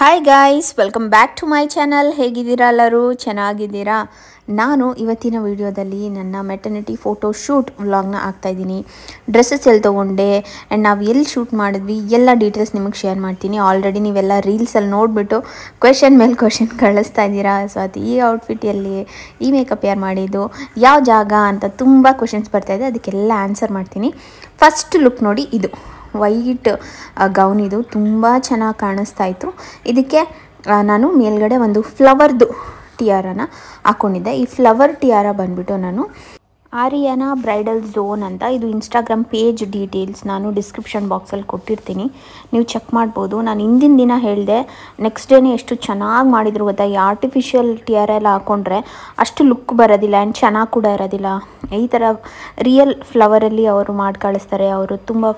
Hi guys, welcome back to my channel. ಹೇಗಿದ್ದೀರಾ ಎಲ್ಲರೂ? ಚೆನ್ನಾಗಿದ್ದೀರಾ? ನಾನು ಇವತ್ತಿನ ವಿಡಿಯೋದಲ್ಲಿ ನನ್ನ ಮೆಟರ್ನಿಟಿ ಫೋಟೋ ಶೂಟ್ ವ್ಲಾಗ್ನ ಹಾಕ್ತಾಯಿದ್ದೀನಿ. ಡ್ರೆಸ್ಸಸ್ ಎಲ್ಲಿ ತೊಗೊಂಡೆ ಆ್ಯಂಡ್ ನಾವು ಎಲ್ಲಿ ಶೂಟ್ ಮಾಡಿದ್ವಿ ಎಲ್ಲ ಡೀಟೇಲ್ಸ್ ನಿಮಗೆ ಶೇರ್ ಮಾಡ್ತೀನಿ. ಆಲ್ರೆಡಿ ನೀವೆಲ್ಲ ರೀಲ್ಸಲ್ಲಿ ನೋಡಿಬಿಟ್ಟು ಕ್ವೆಶನ್ ಮೇಲೆ ಕ್ವೆಶನ್ ಕಳಿಸ್ತಾ ಇದ್ದೀರಾ. ಸೊ ಅದು ಈ ಔಟ್ಫಿಟ್ ಎಲ್ಲಿ, ಈ ಮೇಕಪ್ ಯಾರು ಮಾಡಿದ್ದು, ಯಾವ ಜಾಗ ಅಂತ ತುಂಬ ಕ್ವೆಶನ್ಸ್ ಬರ್ತಾಯಿದೆ. ಅದಕ್ಕೆಲ್ಲ ಆನ್ಸರ್ ಮಾಡ್ತೀನಿ. ಫಸ್ಟ್ ಲುಕ್ ನೋಡಿ, ಇದು ವೈಟ್ ಗೌನ್. ಇದು ತುಂಬ ಚೆನ್ನಾಗಿ ಕಾಣಿಸ್ತಾ ಇತ್ತು. ಇದಕ್ಕೆ ನಾನು ಮೇಲ್ಗಡೆ ಒಂದು ಫ್ಲವರ್ದು ಟಿಯಾರನ ಹಾಕ್ಕೊಂಡಿದ್ದೆ. ಈ ಫ್ಲವರ್ ಟಿಯಾರ ಬಂದುಬಿಟ್ಟು ನಾನು ಆರಿಯಾನಾ ಬ್ರೈಡಲ್ ಝೋನ್ ಅಂತ, ಇದು ಇನ್ಸ್ಟಾಗ್ರಾಮ್ ಪೇಜ್ ಡೀಟೇಲ್ಸ್ ನಾನು ಡಿಸ್ಕ್ರಿಪ್ಷನ್ ಬಾಕ್ಸಲ್ಲಿ ಕೊಟ್ಟಿರ್ತೀನಿ, ನೀವು ಚೆಕ್ ಮಾಡ್ಬೋದು. ನಾನು ಹಿಂದಿನ ದಿನ ಹೇಳಿದೆ, ನೆಕ್ಸ್ಟ್ ಡೇನೇ ಎಷ್ಟು ಚೆನ್ನಾಗಿ ಮಾಡಿದ್ರು ಗೊತ್ತಾ. ಈ ಆರ್ಟಿಫಿಷಿಯಲ್ ಟಿಯಾರ ಎಲ್ಲ ಹಾಕ್ಕೊಂಡ್ರೆ ಅಷ್ಟು ಲುಕ್ ಬರೋದಿಲ್ಲ ಆ್ಯಂಡ್ ಚೆನ್ನಾಗಿ ಕೂಡ ಇರೋದಿಲ್ಲ. ಈ ಥರ ರಿಯಲ್ ಫ್ಲವರಲ್ಲಿ ಅವರು ಮಾಡಿ ಕಳಿಸ್ತಾರೆ. ಅವರು ತುಂಬ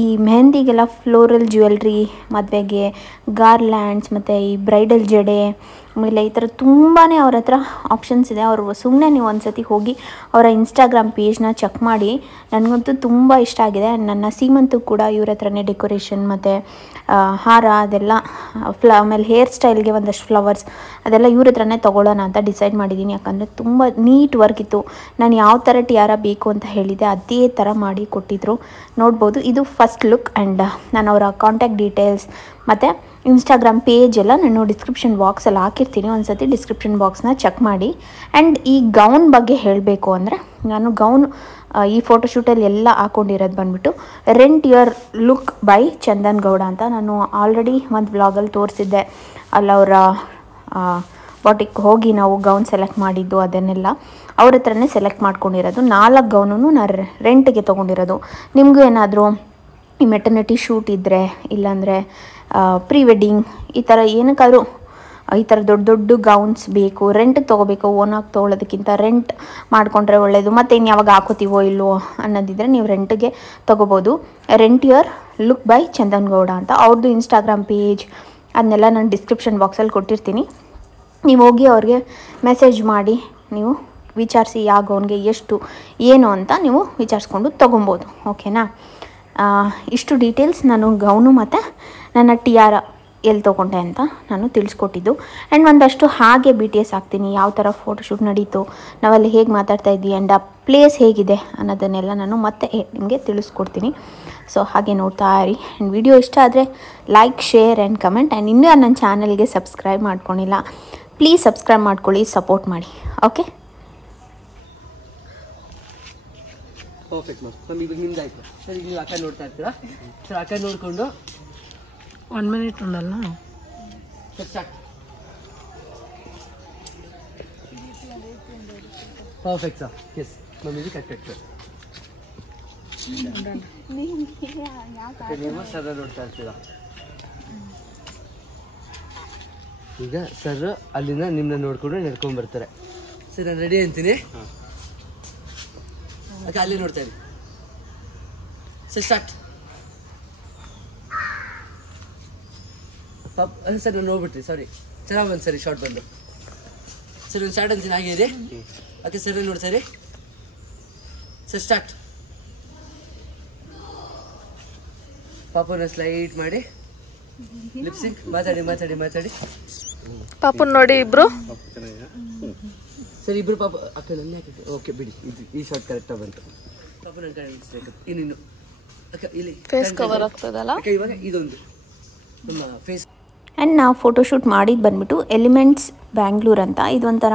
ಈ ಮೆಹಂದಿಗೆಲ್ಲ ಫ್ಲೋರಲ್ ಜ್ಯುವೆಲ್ರಿ, ಮದುವೆಗೆ ಗಾರ್ಲ್ಯಾಂಡ್ಸ್ ಮತ್ತು ಈ ಬ್ರೈಡಲ್ ಜಡೆ, ಆಮೇಲೆ ಈ ಥರ ತುಂಬಾ ಅವ್ರ ಹತ್ರ ಆಪ್ಷನ್ಸ್ ಇದೆ. ಅವರು ಸುಮ್ಮನೆ ನೀವು ಒಂದು ಸತಿ ಹೋಗಿ ಅವರ ಇನ್ಸ್ಟಾಗ್ರಾಮ್ ಪೇಜ್ನ ಚೆಕ್ ಮಾಡಿ. ನನಗಂತೂ ತುಂಬ ಇಷ್ಟ ಆಗಿದೆ. ನನ್ನ ಸೀಮಂತು ಕೂಡ ಇವ್ರ ಹತ್ರನೇ ಡೆಕೋರೇಷನ್ ಮತ್ತು ಹಾರ ಅದೆಲ್ಲ ಆಮೇಲೆ ಹೇರ್ ಸ್ಟೈಲ್ಗೆ ಒಂದಷ್ಟು ಫ್ಲವರ್ಸ್ ಅದೆಲ್ಲ ಇವ್ರ ಹತ್ರನೇ ತೊಗೊಳ್ಳೋಣ ಅಂತ ಡಿಸೈಡ್ ಮಾಡಿದ್ದೀನಿ. ಯಾಕಂದರೆ ತುಂಬ ನೀಟ್ ವರ್ಕ್ ಇತ್ತು. ನಾನು ಯಾವ ಥರ ಟಿಯಾರ ಬೇಕು ಅಂತ ಹೇಳಿದೆ ಅದೇ ಥರ ಮಾಡಿ ಕೊಟ್ಟಿದ್ದರು. ನೋಡ್ಬೋದು, ಇದು ಫಸ್ಟ್ ಲುಕ್. ಆ್ಯಂಡ್ ನಾನು ಅವರ ಕಾಂಟ್ಯಾಕ್ಟ್ ಡೀಟೇಲ್ಸ್ ಮತ್ತು ಇನ್ಸ್ಟಾಗ್ರಾಮ್ ಪೇಜ್ ಎಲ್ಲ ನಾನು ಡಿಸ್ಕ್ರಿಪ್ಷನ್ ಬಾಕ್ಸಲ್ಲಿ ಹಾಕಿರ್ತೀನಿ. ಒಂದು ಸತಿ ಡಿಸ್ಕ್ರಿಪ್ಷನ್ ಬಾಕ್ಸ್ನ ಚೆಕ್ ಮಾಡಿ. ಆ್ಯಂಡ್ ಈ ಗೌನ್ ಬಗ್ಗೆ ಹೇಳಬೇಕು ಅಂದರೆ, ನಾನು ಗೌನ್ ಈ ಫೋಟೋಶೂಟಲ್ಲಿ ಎಲ್ಲ ಹಾಕ್ಕೊಂಡಿರೋದು ಬಂದುಬಿಟ್ಟು rent your look by Chandan Gowda ಅಂತ. ನಾನು ಆಲ್ರೆಡಿ ಒಂದು ವ್ಲಾಗಲ್ಲಿ ತೋರಿಸಿದ್ದೆ. ಅಲ್ಲಿ ಅವರ ಬಾಟಿಗೆ ಹೋಗಿ ನಾವು ಗೌನ್ ಸೆಲೆಕ್ಟ್ ಮಾಡಿದ್ದು ಅದನ್ನೆಲ್ಲ ಅವ್ರ ಹತ್ರನೇ ಸೆಲೆಕ್ಟ್ ಮಾಡ್ಕೊಂಡಿರೋದು. 4 ಗೌನೂ ನಾನು ರೆಂಟ್ಗೆ ತೊಗೊಂಡಿರೋದು. ನಿಮಗೂ ಏನಾದರೂ ಈ ಮೆಟರ್ನಿಟಿ ಶೂಟ್ ಇದ್ದರೆ, ಇಲ್ಲಾಂದರೆ ಪ್ರೀ ವೆಡ್ಡಿಂಗ್, ಈ ಥರ ಏನಕ್ಕಾದರೂ ಈ ಥರ ದೊಡ್ಡ ದೊಡ್ಡ ಗೌನ್ಸ್ ಬೇಕು, ರೆಂಟಿಗೆ ತೊಗೋಬೇಕು, ಓನಾಗಿ ತೊಗೊಳೋದಕ್ಕಿಂತ ರೆಂಟ್ ಮಾಡಿಕೊಂಡ್ರೆ ಒಳ್ಳೆಯದು. ಮತ್ತು ಇನ್ನು ಯಾವಾಗ ಹಾಕೋತೀವೋ ಇಲ್ಲವೋ ಅನ್ನೋದಿದ್ದರೆ ನೀವು ರೆಂಟಿಗೆ ತೊಗೋಬೋದು. Rent your look by Chandan Gowda ಅಂತ ಅವ್ರದ್ದು ಇನ್ಸ್ಟಾಗ್ರಾಮ್ ಪೇಜ್ ಅದನ್ನೆಲ್ಲ ನಾನು ಡಿಸ್ಕ್ರಿಪ್ಷನ್ ಬಾಕ್ಸಲ್ಲಿ ಕೊಟ್ಟಿರ್ತೀನಿ. ನೀವು ಹೋಗಿ ಅವ್ರಿಗೆ ಮೆಸೇಜ್ ಮಾಡಿ ನೀವು ವಿಚಾರಿಸಿ ಯಾವ ಗೌನ್ಗೆ ಎಷ್ಟು ಏನು ಅಂತ ನೀವು ವಿಚಾರಿಸ್ಕೊಂಡು ತೊಗೊಬೋದು. ಓಕೆನಾ? ಇಷ್ಟು ಡೀಟೇಲ್ಸ್ ನಾನು ಗೌನು ಮತ್ತು ನನ್ನ ಟಿಯಾರ ಎಲ್ಲಿ ತೊಗೊಂಡೆ ಅಂತ ನಾನು ತಿಳಿಸ್ಕೊಟ್ಟಿದ್ದು. ಆ್ಯಂಡ್ ಒಂದಷ್ಟು ಹಾಗೆ BTS ಹಾಕ್ತೀನಿ, ಯಾವ ಥರ ಫೋಟೋಶೂಟ್ ನಡೀತು, ನಾವಲ್ಲಿ ಹೇಗೆ ಮಾತಾಡ್ತಾ ಇದ್ವಿ ಆ್ಯಂಡ್ ಆ ಪ್ಲೇಸ್ ಹೇಗಿದೆ ಅನ್ನೋದನ್ನೆಲ್ಲ ನಾನು ಮತ್ತೆ ನಿಮಗೆ ತಿಳಿಸ್ಕೊಡ್ತೀನಿ. ಸೊ ಹಾಗೆ ನೋಡ್ತಾ ಇರಿ. ಆ್ಯಂಡ್ ವಿಡಿಯೋ ಇಷ್ಟ ಆದರೆ like, share and comment. And ಇನ್ನೂ ನನ್ನ ಚಾನಲ್ಗೆ ಸಬ್ಸ್ಕ್ರೈಬ್ ಮಾಡ್ಕೊಂಡಿಲ್ಲ, ಪ್ಲೀಸ್ ಸಬ್ಸ್ಕ್ರೈಬ್ ಮಾಡ್ಕೊಳ್ಳಿ, ಸಪೋರ್ಟ್ ಮಾಡಿ. Okay, perfect ma'am. ನಮ್ಗೆ ಇವಾಗ ನಿಮ್ದು ಆಯಿತು ಸರ್. ಈಗ ನೀವು ಅಕ್ಕ ನೋಡ್ತಾ ಇರ್ತೀರಾ ಸರ್. ಅಕ್ಕ ನೋಡಿಕೊಂಡು 1 minute ಉಂಡಲ್ಲ sir. Start. Perfect sir. Yes ma'am, ಇದು ಕರೆಕ್ಟ್ ಸರ್. ನೀವು ಸರ್ ನೋಡ್ತಾ ಇರ್ತೀರಾ. ಈಗ ಸರ್ ಅಲ್ಲಿಂದ ನಿಮ್ಮನ್ನ ನೋಡ್ಕೊಂಡು ನಡ್ಕೊಂಡು ಬರ್ತಾರೆ. ಸರ್ ನಾನು ರೆಡಿ ಅಂತೀನಿ. ಅಕ್ಕ ಅಲ್ಲಿ ನೋಡ್ತಾ ಇರಿ ಸರ್. ಸ್ಟಾರ್ಟ್. ಸರ್ ನಾನು ನೋಡ್ಬಿಟ್ರಿ, ಸಾರಿ. ಚೆನ್ನಾಗಿ ಒಂದು ಸರಿ ಶಾರ್ಟ್ ಬಂದು ಸರ್. ಒಂದು ಶಾರ್ಟ್ ಅಂತೀನಿ, ಹಾಗೆ ಇದೆ. ಓಕೆ ಸರ್, ನೋಡ್ತಾ ಇರಿ ಸರ್. ಸ್ಟಾರ್ಟ್. ಪಾಪುನ ಸ್ಲೈಟ್ ಮಾಡಿ ಲಿಪ್ಸಿಂಗ್ ಮಾತಾಡಿ ಮಾತಾಡಿ ಮಾತಾಡಿ. ಪಾಪುನ್ ನೋಡಿ ಇಬ್ರು. ಸರ್ ಇಬ್ರು ಪಾಪ ಅಕ್ಕ ನನ್ನ ಹಾಕಿದ್ದೆ. ಓಕೆ ಬಿಡಿ, ಇದು ಈ ಶಾರ್ಟ್ ಕರೆಕ್ಟಾಗಿ ಬಂತು. ಪಾಪ ನನ್ನ ಕಾಣಿಸ್ಬೇಕು ಇನ್ನಿನ್ನು. ಅಕ್ಕ ಇಲ್ಲಿ ಫೇಸ್ ಕವರ್ ಆಗ್ತದಲ್ಲ. ಅಕ್ಕ ಇವಾಗ ಇದೊಂದು ನಮ್ಮ ಫೇಸ್. ಆ್ಯಂಡ್ ನಾವು ಫೋಟೋಶೂಟ್ ಮಾಡಿದ್ದು ಬಂದುಬಿಟ್ಟು ಎಲಿಮೆಂಟ್ಸ್ ಬ್ಯಾಂಗ್ಳೂರ್ ಅಂತ. ಇದೊಂಥರ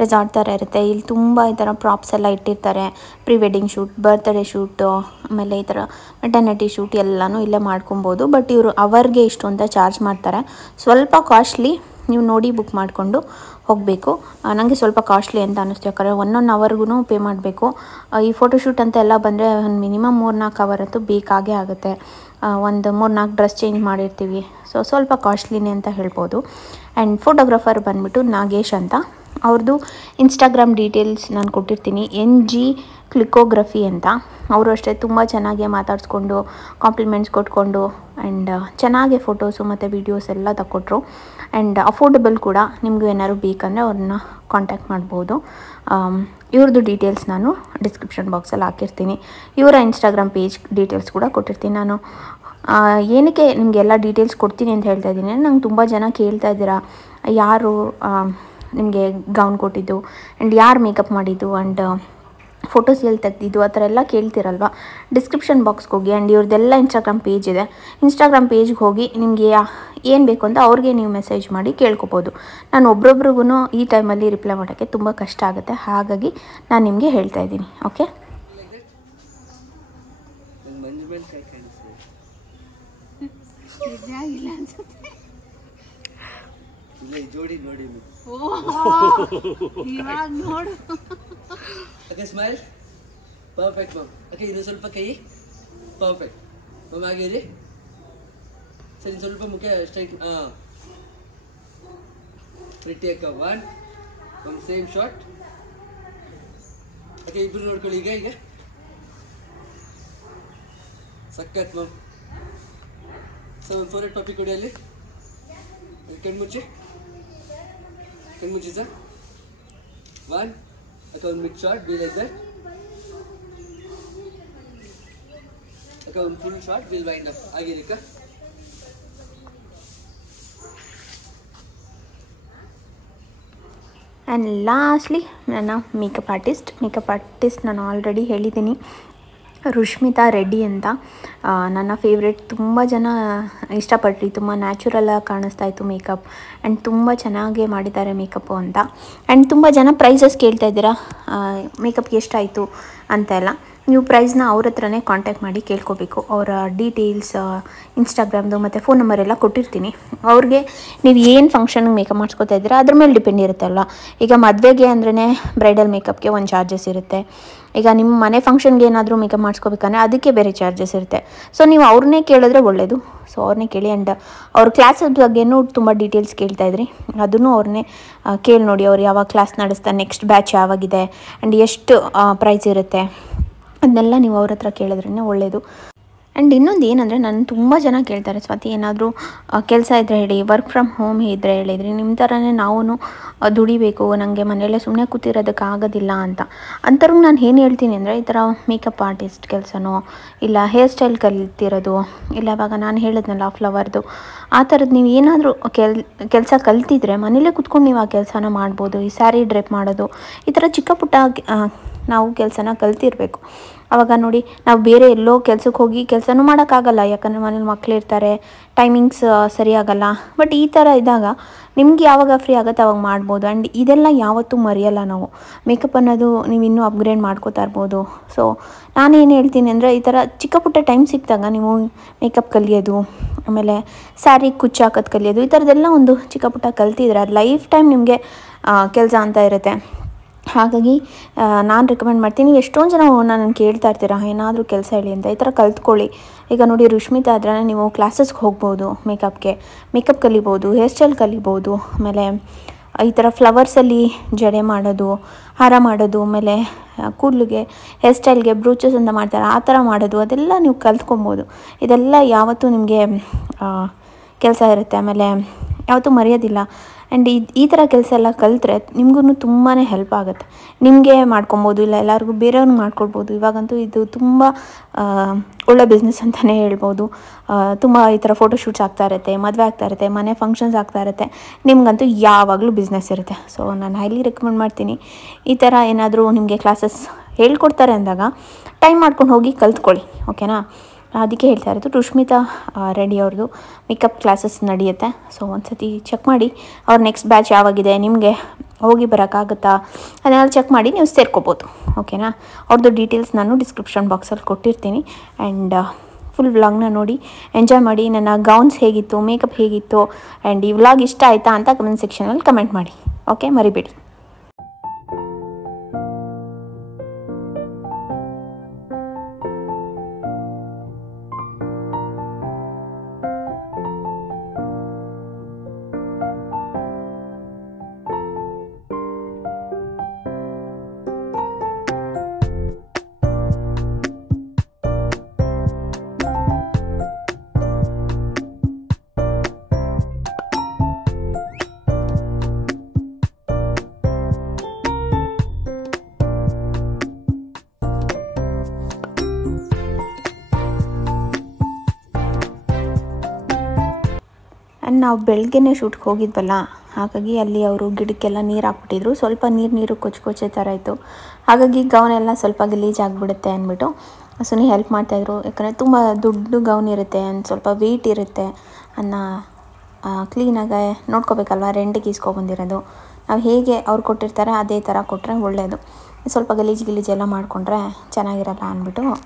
ರೆಸಾರ್ಟ್ ಥರ ಇರುತ್ತೆ. ಇಲ್ಲಿ ತುಂಬ ಈ ಥರ ಪ್ರಾಪ್ಸ್ ಎಲ್ಲ ಇಟ್ಟಿರ್ತಾರೆ. Pre wedding shoot, birthday shoot, ಆಮೇಲೆ ಈ ಥರ ಮೆಟರ್ನಿಟಿ ಶೂಟ್ ಎಲ್ಲನೂ ಇಲ್ಲೇ ಮಾಡ್ಕೊಬೋದು. ಬಟ್ ಇವರು ಅವರ್ಗೆ ಇಷ್ಟು ಅಂತ ಚಾರ್ಜ್ ಮಾಡ್ತಾರೆ. ಸ್ವಲ್ಪ ಕಾಸ್ಟ್ಲಿ, ನೀವು ನೋಡಿ ಬುಕ್ ಮಾಡಿಕೊಂಡು ಹೋಗಬೇಕು. ನನಗೆ ಸ್ವಲ್ಪ ಕಾಸ್ಟ್ಲಿ ಅಂತ ಅನ್ನಿಸ್ತು, ಯಾಕಂದರೆ 1 ಅವರ್ಗೂ ಪೇ ಮಾಡಬೇಕು. ಈ ಫೋಟೋಶೂಟ್ ಅಂತ ಎಲ್ಲ ಬಂದರೆ ಒಂದು ಮಿನಿಮಮ್ 3-4 ಅವರ್ ಅಂತೂ ಬೇಕಾಗೇ ಆಗುತ್ತೆ. ಒಂದು 3-4 ಡ್ರೆಸ್ ಚೇಂಜ್ ಮಾಡಿರ್ತೀವಿ. ಸೊ ಸ್ವಲ್ಪ ಕಾಸ್ಟ್ಲಿನೇ ಅಂತ ಹೇಳ್ಬೋದು. ಆ್ಯಂಡ್ ಫೋಟೋಗ್ರಾಫರ್ ಬಂದುಬಿಟ್ಟು ನಾಗೇಶ್ ಅಂತ. ಅವ್ರದ್ದು ಇನ್ಸ್ಟಾಗ್ರಾಮ್ ಡೀಟೇಲ್ಸ್ ನಾನು ಕೊಟ್ಟಿರ್ತೀನಿ, NG ಕ್ಲಿಕೋಗ್ರಫಿ ಅಂತ. ಅವರು ಅಷ್ಟೇ ತುಂಬ ಚೆನ್ನಾಗಿ ಮಾತಾಡಿಸ್ಕೊಂಡು ಕಾಂಪ್ಲಿಮೆಂಟ್ಸ್ ಕೊಟ್ಕೊಂಡು ಆ್ಯಂಡ್ ಚೆನ್ನಾಗೆ ಫೋಟೋಸು ಮತ್ತು ವೀಡಿಯೋಸ್ ಎಲ್ಲ ತಗೊಟ್ರು. ಆ್ಯಂಡ್ ಅಫೋರ್ಡಬಲ್ ಕೂಡ. ನಿಮಗೂ ಏನಾದ್ರು ಬೇಕಂದರೆ ಅವ್ರನ್ನ ಕಾಂಟ್ಯಾಕ್ಟ್ ಮಾಡ್ಬೋದು. ಇವ್ರದ್ದು ಡೀಟೇಲ್ಸ್ ನಾನು ಡಿಸ್ಕ್ರಿಪ್ಷನ್ ಬಾಕ್ಸಲ್ಲಿ ಹಾಕಿರ್ತೀನಿ. ಇವರ ಇನ್ಸ್ಟಾಗ್ರಾಮ್ ಪೇಜ್ ಡೀಟೇಲ್ಸ್ ಕೂಡ ಕೊಟ್ಟಿರ್ತೀನಿ. ನಾನು ಏನಕ್ಕೆ ನಿಮಗೆಲ್ಲ ಡೀಟೇಲ್ಸ್ ಕೊಡ್ತೀನಿ ಅಂತ ಹೇಳ್ತಾ ಇದ್ದೀನಿ, ನಂಗೆ ತುಂಬ ಜನ ಕೇಳ್ತಾ ಇದ್ದೀರಾ ಯಾರು ನಿಮಗೆ ಗೌನ್ ಕೊಟ್ಟಿದ್ದು ಆ್ಯಂಡ್ ಯಾರು ಮೇಕಪ್ ಮಾಡಿದ್ದು ಆ್ಯಂಡ್ ಫೋಟೋಸ್ ಎಲ್ಲಿ ತೆಗ್ದಿದ್ದು ಆ ಥರ ಎಲ್ಲ ಕೇಳ್ತಿರಲ್ವ. ಡಿಸ್ಕ್ರಿಪ್ಷನ್ ಬಾಕ್ಸ್ಗೆ ಹೋಗಿ ಆ್ಯಂಡ್ ಇವ್ರದ್ದೆಲ್ಲ ಇನ್ಸ್ಟಾಗ್ರಾಮ್ ಪೇಜ್ ಇದೆ. ಇನ್ಸ್ಟಾಗ್ರಾಮ್ ಪೇಜ್ಗೆ ಹೋಗಿ ನಿಮಗೆ ಏನು ಬೇಕು ಅಂತ ಅವ್ರಿಗೆ ನೀವು ಮೆಸೇಜ್ ಮಾಡಿ ಕೇಳ್ಕೊಬೋದು. ನಾನು ಒಬ್ರೊಬ್ರಿಗೂ ಈ ಟೈಮಲ್ಲಿ ರಿಪ್ಲೈ ಮಾಡೋಕ್ಕೆ ತುಂಬ ಕಷ್ಟ ಆಗುತ್ತೆ, ಹಾಗಾಗಿ ನಾನು ನಿಮಗೆ ಹೇಳ್ತಾ ಇದ್ದೀನಿ. ಓಕೆ, ಜೋಡಿ ನೋಡಿ ನೋಡು. Okay, smile perfect ma'am. Okay, ಇದು ಸ್ವಲ್ಪ ಕೈ ಪರ್ಫೆಕ್ಟ್ ಮ್ಯಾಮ್. ಆಗಿರಿ ಸರಿ, ಸ್ವಲ್ಪ ಮುಖ ಸ್ಟ್ರೈಟ್. ಪ್ರಿಟಿ ಅಕ್ಕ 1 ಮ್ಯಾಮ್, ಸೇಮ್ ಶಾಟ್. ಓಕೆ, ಇಬ್ರು ನೋಡ್ಕೊಳ್ಳಿ. ಈಗ ಸಕ್ಕತ್ ಮ್ಯಾಮ್. ಸೊ ಒಂದು ಫೋರೆಟ್ ಪಪ್ಪಿ ಕೊಡಿ. ಅಲ್ಲಿ ಕಣ್ಮುಚ್ಚಿ ಸರ್. 1 ಓಕೆ, ಒಂದು mid shot be like that. Okay, ಒಂದು full shot will wind up. ಆಗಿರಿಕ ಆ್ಯಂಡ್ ಲಾಸ್ಟ್ಲಿ ನನ್ನ ಮೇಕಪ್ ಆರ್ಟಿಸ್ಟ್ ನಾನು ಆಲ್ರೆಡಿ ಹೇಳಿದ್ದೀನಿ, ರುಷ್ಮಿತಾ ರೆಡ್ಡಿ ಅಂತ. ನನ್ನ ಫೇವ್ರೆಟ್. ತುಂಬ ಜನ ಇಷ್ಟಪಟ್ರಿ, ತುಂಬ ನ್ಯಾಚುರಲಾಗಿ ಕಾಣಿಸ್ತಾ ಇತ್ತು ಮೇಕಪ್ ಆ್ಯಂಡ್ ತುಂಬ ಚೆನ್ನಾಗೇ ಮಾಡಿದ್ದಾರೆ ಮೇಕಪ್ಪು ಅಂತ. ಆ್ಯಂಡ್ ತುಂಬ ಜನ ಪ್ರೈಸಸ್ ಕೇಳ್ತಾ ಇದ್ದೀರಾ, ಮೇಕಪ್ಗೆ ಎಷ್ಟಾಯಿತು ಅಂತೆಲ್ಲ. ನೀವು ಪ್ರೈಸ್ನ ಅವ್ರ ಹತ್ರನೇ ಕಾಂಟ್ಯಾಕ್ಟ್ ಮಾಡಿ ಕೇಳ್ಕೋಬೇಕು. ಅವರ ಡೀಟೇಲ್ಸ್, ಇನ್ಸ್ಟಾಗ್ರಾಮ್ದು ಮತ್ತು ಫೋನ್ ನಂಬರ್ ಎಲ್ಲ ಕೊಟ್ಟಿರ್ತೀನಿ. ಅವ್ರಿಗೆ ನೀವು ಏನು ಫಂಕ್ಷನ್ಗೆ ಮೇಕಪ್ ಮಾಡಿಸ್ಕೊತಾ ಇದ್ದೀರಾ ಅದ್ರ ಮೇಲೆ ಡಿಪೆಂಡ್ ಇರುತ್ತಲ್ಲ. ಈಗ ಮದುವೆಗೆ ಅಂದ್ರೇ ಬ್ರೈಡಲ್ ಮೇಕಪ್ಗೆ ಒಂದು ಚಾರ್ಜಸ್ ಇರುತ್ತೆ. ಈಗ ನಿಮ್ಮ ಮನೆ ಫಂಕ್ಷನ್ಗೆ ಏನಾದರೂ ಮೇಕಪ್ ಮಾಡಿಸ್ಕೋಬೇಕಂದ್ರೆ ಅದಕ್ಕೆ ಬೇರೆ ಚಾರ್ಜಸ್ ಇರುತ್ತೆ. ಸೊ ನೀವು ಅವ್ರನ್ನೇ ಕೇಳಿದ್ರೆ ಒಳ್ಳೆಯದು. ಸೊ ಅವ್ರನ್ನೇ ಕೇಳಿ. ಆ್ಯಂಡ್ ಅವ್ರ ಕ್ಲಾಸಸ್ ಬಗ್ಗೆನೂ ತುಂಬ ಡೀಟೇಲ್ಸ್ ಕೇಳ್ತಾಯಿದ್ರಿ, ಅದನ್ನು ಅವ್ರನ್ನೇ ಕೇಳಿ ನೋಡಿ. ಅವ್ರು ಯಾವಾಗ ಕ್ಲಾಸ್ ನಡೆಸ್ತಾರೆ, ನೆಕ್ಸ್ಟ್ ಬ್ಯಾಚ್ ಯಾವಾಗಿದೆ ಆ್ಯಂಡ್ ಎಷ್ಟು ಪ್ರೈಸ್ ಇರುತ್ತೆ, ಅದನ್ನೆಲ್ಲ ನೀವು ಅವ್ರ ಹತ್ರ ಕೇಳಿದ್ರೇ ಒಳ್ಳೆಯದು. ಆ್ಯಂಡ್ ಇನ್ನೊಂದು ಏನಂದರೆ, ನನ್ನ ತುಂಬ ಜನ ಕೇಳ್ತಾರೆ, ಸ್ವಾತಿ ಏನಾದರೂ ಕೆಲಸ ಇದ್ದರೆ ಹೇಳಿ, ವರ್ಕ್ ಫ್ರಮ್ ಹೋಮ್ ಇದ್ದರೆ ಹೇಳಿದ್ರಿ, ನಿಮ್ಮ ಥರನೇ ನಾವು ದುಡಿಬೇಕು, ನನಗೆ ಮನೆಯಲ್ಲೇ ಸುಮ್ಮನೆ ಕೂತಿರೋದಕ್ಕೆ ಆಗೋದಿಲ್ಲ ಅಂತ. ಅಂಥವ್ರಿಗೆ ನಾನು ಏನು ಹೇಳ್ತೀನಿ ಅಂದರೆ, ಈ ಥರ ಮೇಕಪ್ ಆರ್ಟಿಸ್ಟ್ ಕೆಲಸನೋ ಇಲ್ಲ ಹೇರ್ ಸ್ಟೈಲ್ ಕಲಿತಿರೋದು, ಇಲ್ಲ ಇವಾಗ ನಾನು ಹೇಳಿದ್ನಲ್ಲ ಫ್ಲವರ್ದು, ಆ ಥರದ್ದು ನೀವು ಏನಾದರೂ ಕೆಲಸ ಕಲ್ತಿದ್ರೆ ಮನೇಲೇ ಕೂತ್ಕೊಂಡು ನೀವು ಆ ಕೆಲಸನ ಮಾಡ್ಬೋದು. ಈ ಸ್ಯಾರಿ ಡ್ರೆಪ್ ಮಾಡೋದು, ಈ ಥರ ಚಿಕ್ಕ ಪುಟ್ಟ ನಾವು ಕೆಲಸನ ಕಲ್ತಿರಬೇಕು. ಆವಾಗ ನೋಡಿ, ನಾವು ಬೇರೆ ಎಲ್ಲೋ ಕೆಲಸಕ್ಕೆ ಹೋಗಿ ಕೆಲಸನೂ ಮಾಡೋಕ್ಕಾಗಲ್ಲ, ಯಾಕಂದರೆ ಮನೇಲಿ ಮಕ್ಕಳು ಇರ್ತಾರೆ, ಟೈಮಿಂಗ್ಸ್ ಸರಿಯಾಗಲ್ಲ. ಬಟ್ ಈ ಥರ ಇದ್ದಾಗ ನಿಮ್ಗೆ ಯಾವಾಗ ಫ್ರೀ ಆಗುತ್ತೆ ಅವಾಗ ಮಾಡ್ಬೋದು. ಆ್ಯಂಡ್ ಇದೆಲ್ಲ ಯಾವತ್ತೂ ಮರೆಯಲ್ಲ ನಾವು. ಮೇಕಪ್ ಅನ್ನೋದು ನೀವು ಇನ್ನೂ ಅಪ್ಗ್ರೇಡ್ ಮಾಡ್ಕೋತಾ ಇರ್ಬೋದು. ಸೊ ನಾನೇನು ಹೇಳ್ತೀನಿ ಅಂದರೆ, ಈ ಥರ ಚಿಕ್ಕ ಪುಟ್ಟ ಟೈಮ್ ಸಿಕ್ಕಿದಾಗ ನೀವು ಮೇಕಪ್ ಕಲಿಯೋದು, ಆಮೇಲೆ ಸ್ಯಾರಿ ಕುಚ್ಚು ಹಾಕೋದು ಕಲಿಯೋದು, ಈ ಥರದ್ದೆಲ್ಲ ಒಂದು ಚಿಕ್ಕ ಪುಟ್ಟ ಕಲ್ತಿದ್ರೆ ಅದು ಲೈಫ್ ಟೈಮ್ ನಿಮಗೆ ಕೆಲಸ ಅಂತ ಇರುತ್ತೆ. ಹಾಗಾಗಿ ನಾನು ರೆಕಮೆಂಡ್ ಮಾಡ್ತೀನಿ. ಎಷ್ಟೊಂದು ಜನ ನನ್ನನ್ನು ಕೇಳ್ತಾ ಇರ್ತೀರಾ ಏನಾದರೂ ಕೆಲಸ ಹೇಳಿ ಅಂತ. ಈ ಥರ ಕಲ್ತ್ಕೊಳ್ಳಿ. ಈಗ ನೋಡಿ, ರುಷ್ಮಿತಾ ಆದರೆ ನೀವು ಕ್ಲಾಸಸ್ಗೆ ಹೋಗ್ಬೋದು, ಮೇಕಪ್ ಕಲಿಬೋದು, ಹೇರ್ ಸ್ಟೈಲ್ ಕಲಿಬೋದು, ಆಮೇಲೆ ಈ ಥರ ಫ್ಲವರ್ಸಲ್ಲಿ ಜಡೆ ಮಾಡೋದು, ಹಾರ ಮಾಡೋದು, ಆಮೇಲೆ ಕೂದಲಿಗೆ ಹೇರ್ ಸ್ಟೈಲ್ಗೆ ಬ್ರೂಚಸ್ ಅಂತ ಮಾಡ್ತಾರೆ, ಆ ಥರ ಮಾಡೋದು, ಅದೆಲ್ಲ ನೀವು ಕಲ್ತ್ಕೊಬೋದು. ಇದೆಲ್ಲ ಯಾವತ್ತೂ ನಿಮಗೆ ಕೆಲಸ ಇರುತ್ತೆ, ಆಮೇಲೆ ಯಾವತ್ತೂ ಮರೆಯೋದಿಲ್ಲ. ಆ್ಯಂಡ್ ಈ ಥರ ಕೆಲಸ ಎಲ್ಲ ಕಲಿತ್ರೆ ನಿಮಗೂ ತುಂಬಾ ಹೆಲ್ಪ್ ಆಗುತ್ತೆ. ನಿಮಗೆ ಮಾಡ್ಕೊಬೋದು, ಇಲ್ಲ ಎಲ್ಲರಿಗೂ ಬೇರೆಯವ್ರಿಗೆ ಮಾಡ್ಕೊಡ್ಬೋದು. ಇವಾಗಂತೂ ಇದು ತುಂಬ ಒಳ್ಳೆ ಬಿಸ್ನೆಸ್ ಅಂತಲೇ ಹೇಳ್ಬೋದು. ತುಂಬ ಈ ಥರ ಫೋಟೋಶೂಟ್ಸ್ ಆಗ್ತಾ ಇರುತ್ತೆ, ಮದುವೆ ಆಗ್ತಾ ಇರುತ್ತೆ, ಮನೆ ಫಂಕ್ಷನ್ಸ್ ಆಗ್ತಾ ಇರುತ್ತೆ, ನಿಮಗಂತೂ ಯಾವಾಗಲೂ ಬಿಸ್ನೆಸ್ ಇರುತ್ತೆ. ಸೊ ನಾನು ಹೈಲಿ ರೆಕಮೆಂಡ್ ಮಾಡ್ತೀನಿ. ಈ ಥರ ಏನಾದರೂ ನಿಮಗೆ ಕ್ಲಾಸಸ್ ಹೇಳ್ಕೊಡ್ತಾರೆ ಅಂದಾಗ ಟೈಮ್ ಮಾಡ್ಕೊಂಡು ಹೋಗಿ ಕಲ್ತ್ಕೊಳ್ಳಿ, ಓಕೆನಾ. ಅದಕ್ಕೆ ಹೇಳ್ತಾ ಇರೋದು, ರುಷ್ಮಿತಾ ರೆಡ್ಡಿ ಅವ್ರದ್ದು ಮೇಕಪ್ ಕ್ಲಾಸಸ್ ನಡೆಯುತ್ತೆ. ಸೊ ಒಂದು ಸತಿ ಚೆಕ್ ಮಾಡಿ, ಅವ್ರ ನೆಕ್ಸ್ಟ್ ಬ್ಯಾಚ್ ಯಾವಾಗಿದೆ, ನಿಮಗೆ ಹೋಗಿ ಬರೋಕ್ಕಾಗುತ್ತಾ ಅದನ್ನೆಲ್ಲ ಚೆಕ್ ಮಾಡಿ ನೀವು ಸೇರ್ಕೋಬೋದು, ಓಕೆನಾ. ಅವ್ರದ್ದು ಡೀಟೇಲ್ಸ್ ನಾನು ಡಿಸ್ಕ್ರಿಪ್ಷನ್ ಬಾಕ್ಸಲ್ಲಿ ಕೊಟ್ಟಿರ್ತೀನಿ. ಆ್ಯಂಡ್ ಫುಲ್ ವ್ಲಾಗ್ನ ನೋಡಿ ಎಂಜಾಯ್ ಮಾಡಿ. ನನ್ನ ಗೌನ್ಸ್ ಹೇಗಿತ್ತು, ಮೇಕಪ್ ಹೇಗಿತ್ತು, ಆ್ಯಂಡ್ ಈ ವ್ಲಾಗ್ ಇಷ್ಟ ಆಯಿತಾ ಅಂತ ಕಮೆಂಟ್ ಸೆಕ್ಷನಲ್ಲಿ ಕಮೆಂಟ್ ಮಾಡಿ, ಓಕೆ, ಮರಿಬೇಡಿ. ಆ್ಯಂಡ್ ನಾವು ಬೆಳಗ್ಗೆನೇ ಶೂಟ್ಗೆ ಹೋಗಿದ್ವಲ್ಲ, ಹಾಗಾಗಿ ಅಲ್ಲಿ ಅವರು ಗಿಡಕ್ಕೆಲ್ಲ ನೀರು ಹಾಕ್ಬಿಟ್ಟಿದ್ರು. ಸ್ವಲ್ಪ ನೀರು ಕೊಚ್ಚೆ ಥರ ಇತ್ತು. ಹಾಗಾಗಿ ಗೌನೆಲ್ಲ ಸ್ವಲ್ಪ ಗಲೀಜಾಗಿಬಿಡುತ್ತೆ ಅಂದ್ಬಿಟ್ಟು ಸುನಿ ಹೆಲ್ಪ್ ಮಾಡ್ತಾಯಿದ್ರು. ಯಾಕಂದರೆ ತುಂಬ ದೊಡ್ಡ ಗೌನ್ ಇರುತ್ತೆ ಆ್ಯಂಡ್ ಸ್ವಲ್ಪ ವೆಯ್ಟ್ ಇರುತ್ತೆ, ಅನ್ನ ಕ್ಲೀನಾಗಿ ನೋಡ್ಕೋಬೇಕಲ್ವ. ರೆಂಟಿಗೆ ಇಸ್ಕೊಬಂದಿರೋದು ನಾವು ಹೇಗೆ ಅವ್ರು ಕೊಟ್ಟಿರ್ತಾರೆ ಅದೇ ಥರ ಕೊಟ್ಟರೆ ಒಳ್ಳೆಯದು. ಸ್ವಲ್ಪ ಗಲೀಜೆಲ್ಲ ಮಾಡಿಕೊಂಡ್ರೆ ಚೆನ್ನಾಗಿರಲ್ಲ ಅಂದ್ಬಿಟ್ಟು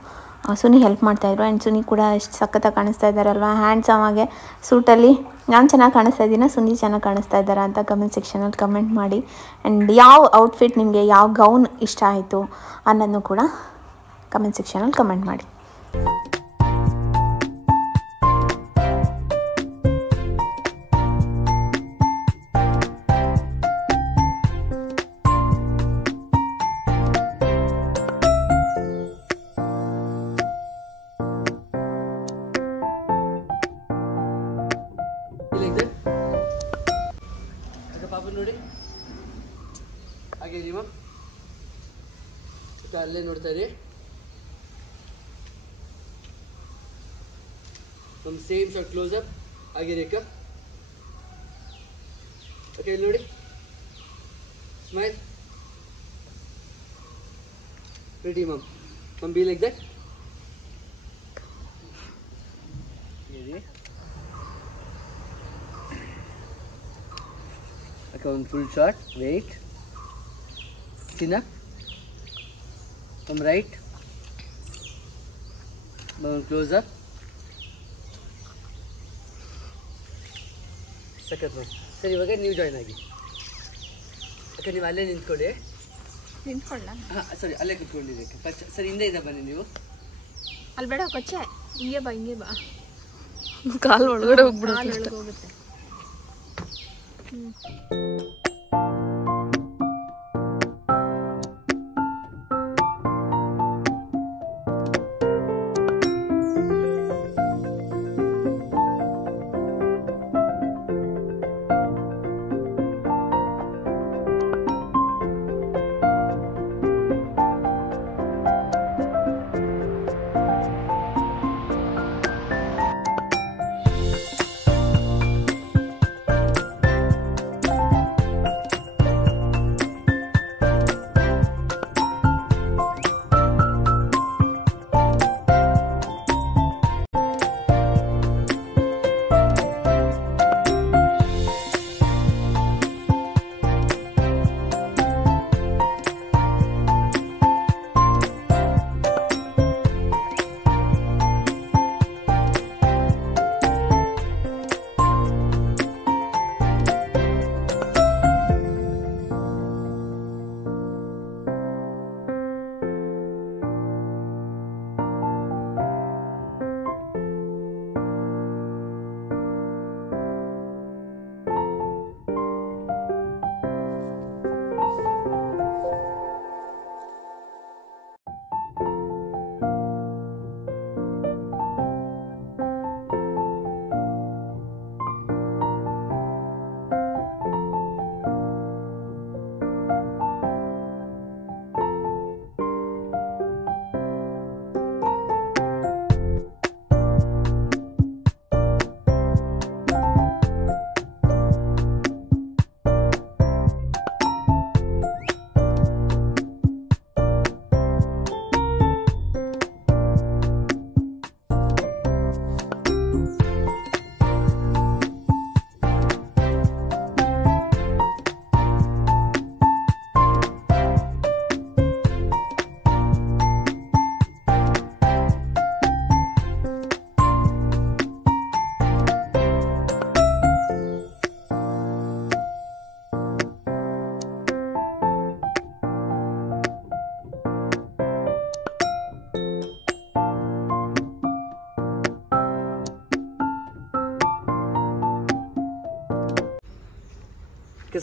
ಸುನಿ ಹೆಲ್ಪ್ ಮಾಡ್ತಾಯಿದ್ರು. ಆ್ಯಂಡ್ ಸುನಿ ಕೂಡ ಎಷ್ಟು ಸಖತ್ತಾಗಿ ಕಾಣಿಸ್ತಾ ಇದ್ದಾರಲ್ವ, ಹ್ಯಾಂಡ್ಸಮ್ ಆಗಿ ಸೂಟಲ್ಲಿ. ನಾನು ಚೆನ್ನಾಗಿ ಕಾಣಿಸ್ತಾ ಇದ್ದೀನ, ಸುನಿ ಚೆನ್ನಾಗಿ ಕಾಣಿಸ್ತಾ ಇದ್ದಾರಾ ಅಂತ ಕಮೆಂಟ್ ಸೆಕ್ಷನಲ್ಲಿ ಕಮೆಂಟ್ ಮಾಡಿ. ಆ್ಯಂಡ್ ಯಾವ ಔಟ್ಫಿಟ್ ನಿಮಗೆ, ಯಾವ ಗೌನ್ ಇಷ್ಟ ಆಯಿತು ಅನ್ನೋದನ್ನು ಕೂಡ ಕಮೆಂಟ್ ಸೆಕ್ಷನಲ್ಲಿ ಕಮೆಂಟ್ ಮಾಡಿ. ಪಾಪ ನೋಡಿ ಹಾಗೆ ನೀವು ಅಲ್ಲೇ ನೋಡ್ತಾ ಇರಿ. ನಮ್ಮ ಸೇಮ್ ಶಾಟ್ ಕ್ಲೋಸ್ ಅಪ್ ಆಗಿರಿ ಅಕ್ಕ. ಓಕೆ ಇಲ್ಲಿ ನೋಡಿ, smile pretty mum. Mum be like that. Okay, one full shot. Wait. Chin up. Come right. One close up. Second one. ಸರಿ, ಇವಾಗ ನೀವು ಜಾಯ್ನ್ ಆಗಿ. ಓಕೆ, ನೀವು ಅಲ್ಲೇ ನಿಂತ್ಕೊಳ್ಳಿ. ಹಾಂ ಸರಿ, ಅಲ್ಲೇ ಕುತ್ಕೊಂಡಿರಿ. ಸರಿ, ಹಿಂದೆ ಬನ್ನಿ ನೀವು. ಅಲ್ಲಿ ಬೇಡ ಕೊಚ್ಚೆ, ಹಿಂಗೆ ಬಾ. ಕಾಲು ಒಳಗಡೆ ಹೋಗ್ಬಿಡುತ್ತೆ.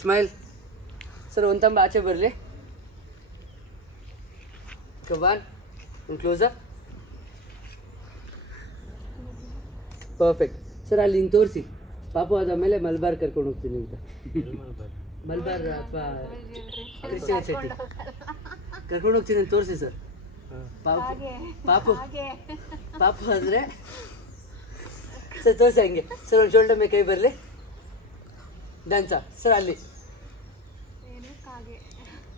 ಸ್ಮೈಲ್. ಸರ್ ಒಂದು ತಂಬ ಆಚೆ ಬರಲಿ. One close up. Perfect sir. ಅಲ್ಲಿ ಹಿಂಗೆ ತೋರಿಸಿ ಪಾಪು, ಅದಾದಮೇಲೆ ಮಲ್ಬಾರ್ ಕರ್ಕೊಂಡು ಹೋಗ್ತೀನಿ ಅಂತ. ಮಲ್ಬಾರ್ ಅಥವಾ ಕ್ರಿಶ್ಚಿಯನ್ ಶೆಟ್ಟಿ ಕರ್ಕೊಂಡು ಹೋಗ್ತೀನಿ ಅಂತ ತೋರಿಸಿ ಸರ್. ಪಾಪು ಪಾಪು ಅಂದರೆ ಸರ್ ತೋರಿಸಿ ಹಂಗೆ. ಸರ್ ಒಂದು ಶೋಲ್ಡರ್ ಮೇಲೆ ಕೈ ಬರಲಿ. ಡ್ಯಾನ್ಸ ಸರ್ ಅಲ್ಲಿ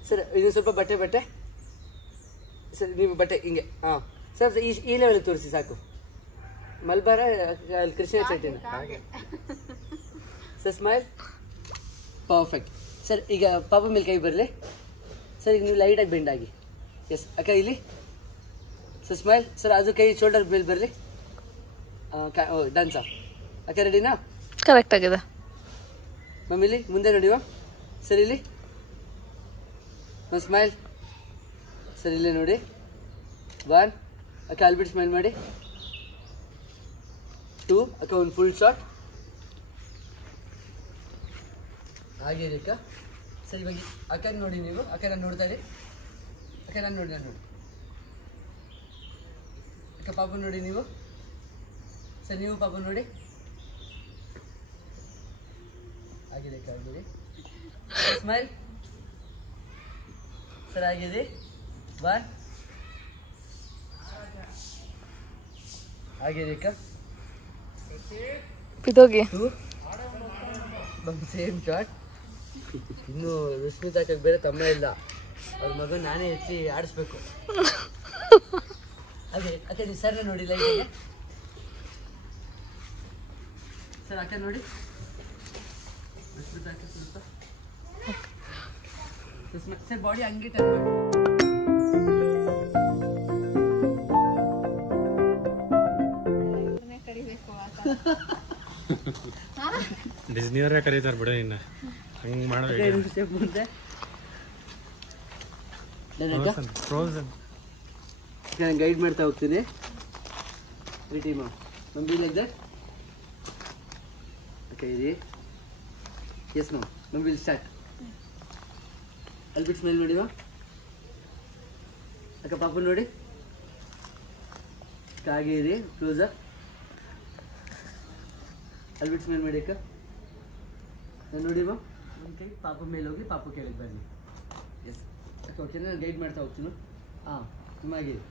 ಸರ್ ಇದು ಸ್ವಲ್ಪ ಬಟ್ಟೆ ಸರ್ ನೀವು ಬಟ್ಟೆ ಹಿಂಗೆ ಹಾಂ ಸರ್ ಈ ಲೆವೆಲ್ ತೋರಿಸಿ ಸಾಕು ಮಲ್ಬಾರ ಕೃಷ್ಣ ಚೈತನ್ಯ ಸರ್ ಸ್ಮೈಲ್ ಪರ್ಫೆಕ್ಟ್ ಸರ್ ಈಗ ಪಾಪ ಮೇಲೆ ಕೈ ಬರಲಿ ಸರ್ ಈಗ ನೀವು ಲೈಟಾಗಿ ಬೆಂಡ್ ಆಗಿ ಎಸ್ ಅಕ್ಕ ಇಲ್ಲಿ ಸರ್ ಸ್ಮೈಲ್ ಸರ್ ಅದು ಕೈ ಶೋಲ್ಡರ್ ಮೇಲೆ ಬರಲಿ ಡನ್ಸಾ ಅಕ್ಕ ರೆಡಿನಾ ಕರೆಕ್ಟ್ ಆಗಿದೆ ಮಮ್ಮಿಲಿ ಮುಂದೆ ನೋಡಿವ ಸರ್ ಇಲ್ಲಿ ಸ್ಮೈಲ್ ಸರ್ ಇಲ್ಲೇ ನೋಡಿ 1 ಅಕ್ಕ ಅಲ್ಬಿಟ್ಟು ಸ್ಮೈಲ್ ಮಾಡಿ 2 ಅಕ್ಕ ಒಂದು ಫುಲ್ ಶಾಟ್ ಹಾಗೆ ಅಕ್ಕ ಸರ್ ಇವಾಗ ಅಕ್ಕ ನೋಡಿ ನೀವು ಅಕ್ಕ ನಾನು ನೋಡ್ತಾ ಇರಿ ಅಕ್ಕ ನಾನು ನೋಡಿ ಅಕ್ಕ ಪಾಪ ನೋಡಿ ನೀವು ಸರ್ ನೀವು ಪಾಪ ನೋಡಿ ಆಗಿದೆ ಅಕ್ಕ ನೋಡಿ ಸ್ಮೈಲ್ ಸರ್ ಆಗಿದೆ 1 ಆಗಿದೆ ಅಕ್ಕ ಬಿದೋಗಿ 2 ಸೇಮ್ ಶಾಟ್ ಇನ್ನು ರಶ್ಮಿತಾಕ್ಕೆ ಬೇರೆ ತಮ್ಮ ಇಲ್ಲ ಅವ್ರ ಮಗ ನಾನೇ ಹೆಚ್ಚಿ ಆಡಿಸ್ಬೇಕು ಅದೇ ಅಕ್ಕ ನೀವು ಸರ್ನ ನೋಡಿ ಲೈಟಿಗೆ ಸರ್ ಅಕ್ಕ ನೋಡಿ ರಶ್ಮಿತಾಕ್ಕೆ ಸ್ವಲ್ಪ ಸರ್ ಬಾಡಿ ಹಂಗೆ ಟರ್ನ್ ಮಾಡಿ ಡಿಸ್ನಿಯವರೇ ಕರೀತಾರೆ ಬಿಡ ಇನ್ನ ಹಂಗೆ ಮುಂದೆ ಫ್ರೋಸನ್ ನಾನು ಗೈಡ್ ಮಾಡ್ತಾ ಹೋಗ್ತೀನಿ ರೆಡಿ ಮಾ ಮಮ್ಮಿ ಲೈಕ್ ದಟ್ ಓಕೆ ಇದೆ ಎಸ್ ಮಾ ಮಮ್ಮಿ ವಿಲ್ ಸ್ಟಾರ್ಟ್ ಅಲ್ಲಿ ಬಿಟ್ಟು ಸ್ಮೆಲ್ ನೋಡಿ ಮಾ ಅಕ್ಕ ಪಾಪು ನೋಡಿ ಹಾಗೆ ಇದೆ ಕ್ಲೋಸರ್ ಅಲ್ಲಿ ಬಿಟ್ಟು ಸ್ಮೆಲ್ ಮಾಡಿ ಅಕ್ಕ ನಾನು ನೋಡಿ ಮಾ ಒಂದು ಕೈ ಪಾಪ ಮೇಲೆ ಹೋಗಿ ಪಾಪ ಕೆಳಗೆ ಬರಲಿ ಎಸ್ ಅಕ್ಕ ಓಕೆ ನಾನು ಗೈಡ್ ಮಾಡ್ತಾ ಹೋಗ್ತೀನಿ ಹಾಂ ನಿಮ್ಮಾಗಿದೆ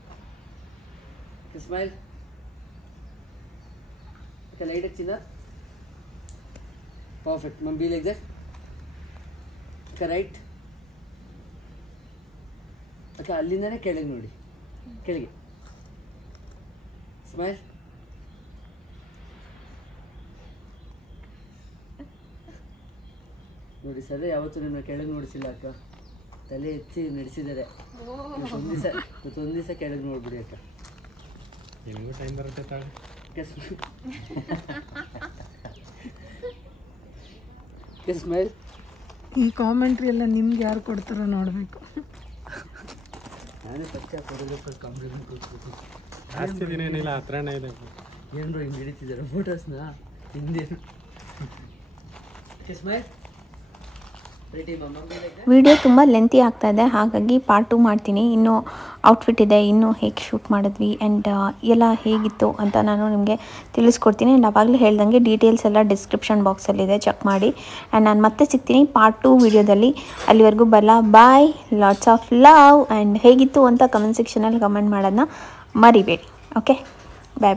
ಸ್ಮೈಲ್ ಅಕ್ಕ ಲೈಟ್ ಹಚ್ಚಿದ ಪರ್ಫೆಕ್ಟ್ ಮಮ್ಮಿ ಲೈಕ್ ದಟ್ ಅಕ್ಕ ರೈಟ್ ಅಕ್ಕ ಅಲ್ಲಿಂದನೇ ಕೆಳಗೆ ನೋಡಿ ಕೆಳಗೆ ಸ್ಮೈಲ್ ನೋಡಿ ಸರ್ ಯಾವತ್ತೂ ನನ್ನ ಕೆಳಗೆ ನೋಡಿಸಿಲ್ಲ ಅಕ್ಕ ತಲೆ ಎತ್ತಿ ನಡೆಸಿದ್ದಾರೆ ಮತ್ತೊಂದು ದಿವಸ ಕೆಳಗೆ ನೋಡ್ಬಿಡಿ ಅಕ್ಕ ನಿನಗೂ ಟೈಮ್ ಬರುತ್ತೆ ತಾಳೆ ಸ್ಮೈಲ್ ಈ ಕಾಮೆಂಟ್ರಿ ಎಲ್ಲ ನಿಮ್ಗೆ ಯಾರು ಕೊಡ್ತಾರೋ ನೋಡಬೇಕು. ನಾನೇ ಪಚ್ಚ ಕೊಡೋದಕ್ಕೆ ಕಾಂಪ್ಲಿಮೆಂಟ್ ಕೊಡ್ಬೇಕು. ಜಾಸ್ತಿ ದಿನ ಏನಿಲ್ಲ ಹತ್ರನೇ ಇದೆ ಏನ್ರು ಹಿಂಗೆ ಹಿಡಿತಿದ್ದಾರೆ ಫೋಟೋಸ್ನ ಹಿಂದೆ. ಸ್ಮೈಲ್ ವಿಡಿಯೋ ತುಂಬ ಲೆಂತಿ ಆಗ್ತಾ ಇದೆ, ಹಾಗಾಗಿ ಪಾರ್ಟ್ 2 ಮಾಡ್ತೀನಿ. ಇನ್ನೂ ಔಟ್ಫಿಟ್ ಇದೆ, ಇನ್ನೂ ಹೇಗೆ ಶೂಟ್ ಮಾಡಿದ್ವಿ ಆ್ಯಂಡ್ ಎಲ್ಲ ಹೇಗಿತ್ತು ಅಂತ ನಾನು ನಿಮಗೆ ತಿಳಿಸ್ಕೊಡ್ತೀನಿ. ಆ್ಯಂಡ್ ಆವಾಗಲೇ ಹೇಳ್ದಂಗೆ ಡೀಟೇಲ್ಸ್ ಎಲ್ಲ ಡಿಸ್ಕ್ರಿಪ್ಷನ್ ಬಾಕ್ಸಲ್ಲಿದೆ, ಚೆಕ್ ಮಾಡಿ. ಆ್ಯಂಡ್ ನಾನು ಮತ್ತೆ ಸಿಗ್ತೀನಿ ಪಾರ್ಟ್ 2 ವಿಡಿಯೋದಲ್ಲಿ. ಅಲ್ಲಿವರೆಗೂ ಬಾಯ್, ಲಾಟ್ಸ್ ಆಫ್ ಲವ್. ಆ್ಯಂಡ್ ಹೇಗಿತ್ತು ಅಂತ ಕಮೆಂಟ್ ಸೆಕ್ಷನಲ್ಲಿ ಕಮೆಂಟ್ ಮಾಡೋದನ್ನ ಮರಿಬೇಡಿ. ಓಕೆ, ಬಾಯ್.